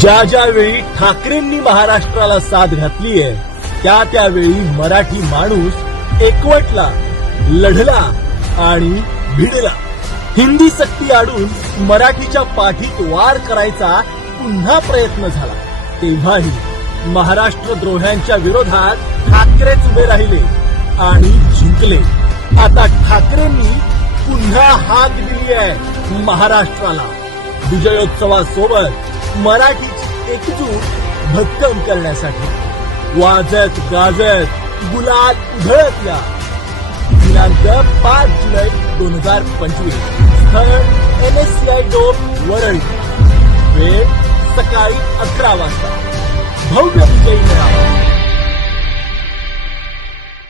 ज्या ज्यावेळी ठाकरेंनी महाराष्ट्राला साथ घातली आहे त्या त्यावेळी मराठी माणूस एकवटला लढला आणि भिडला. हिंदी सक्ती आडून मराठीच्या पाठीत वार करायचा पुन्हा प्रयत्न झाला. तेव्हाही महाराष्ट्र द्रोह्यांच्या विरोधात ठाकरेच उभे राहिले आणि जिंकले. आता ठाकरेंनी पुन्हा हाक दिली आहे महाराष्ट्राला. विजयोत्सवासोबत मराठी एकजूट भक्कम करण्यासाठी वाजत गाजत गुलाल उधळत या दिनांक पाच जुलै दोन हजार पंचवीस. स्थळ N S C I dome Worli. वेळ सकाळी अकरा वाजता. भव्य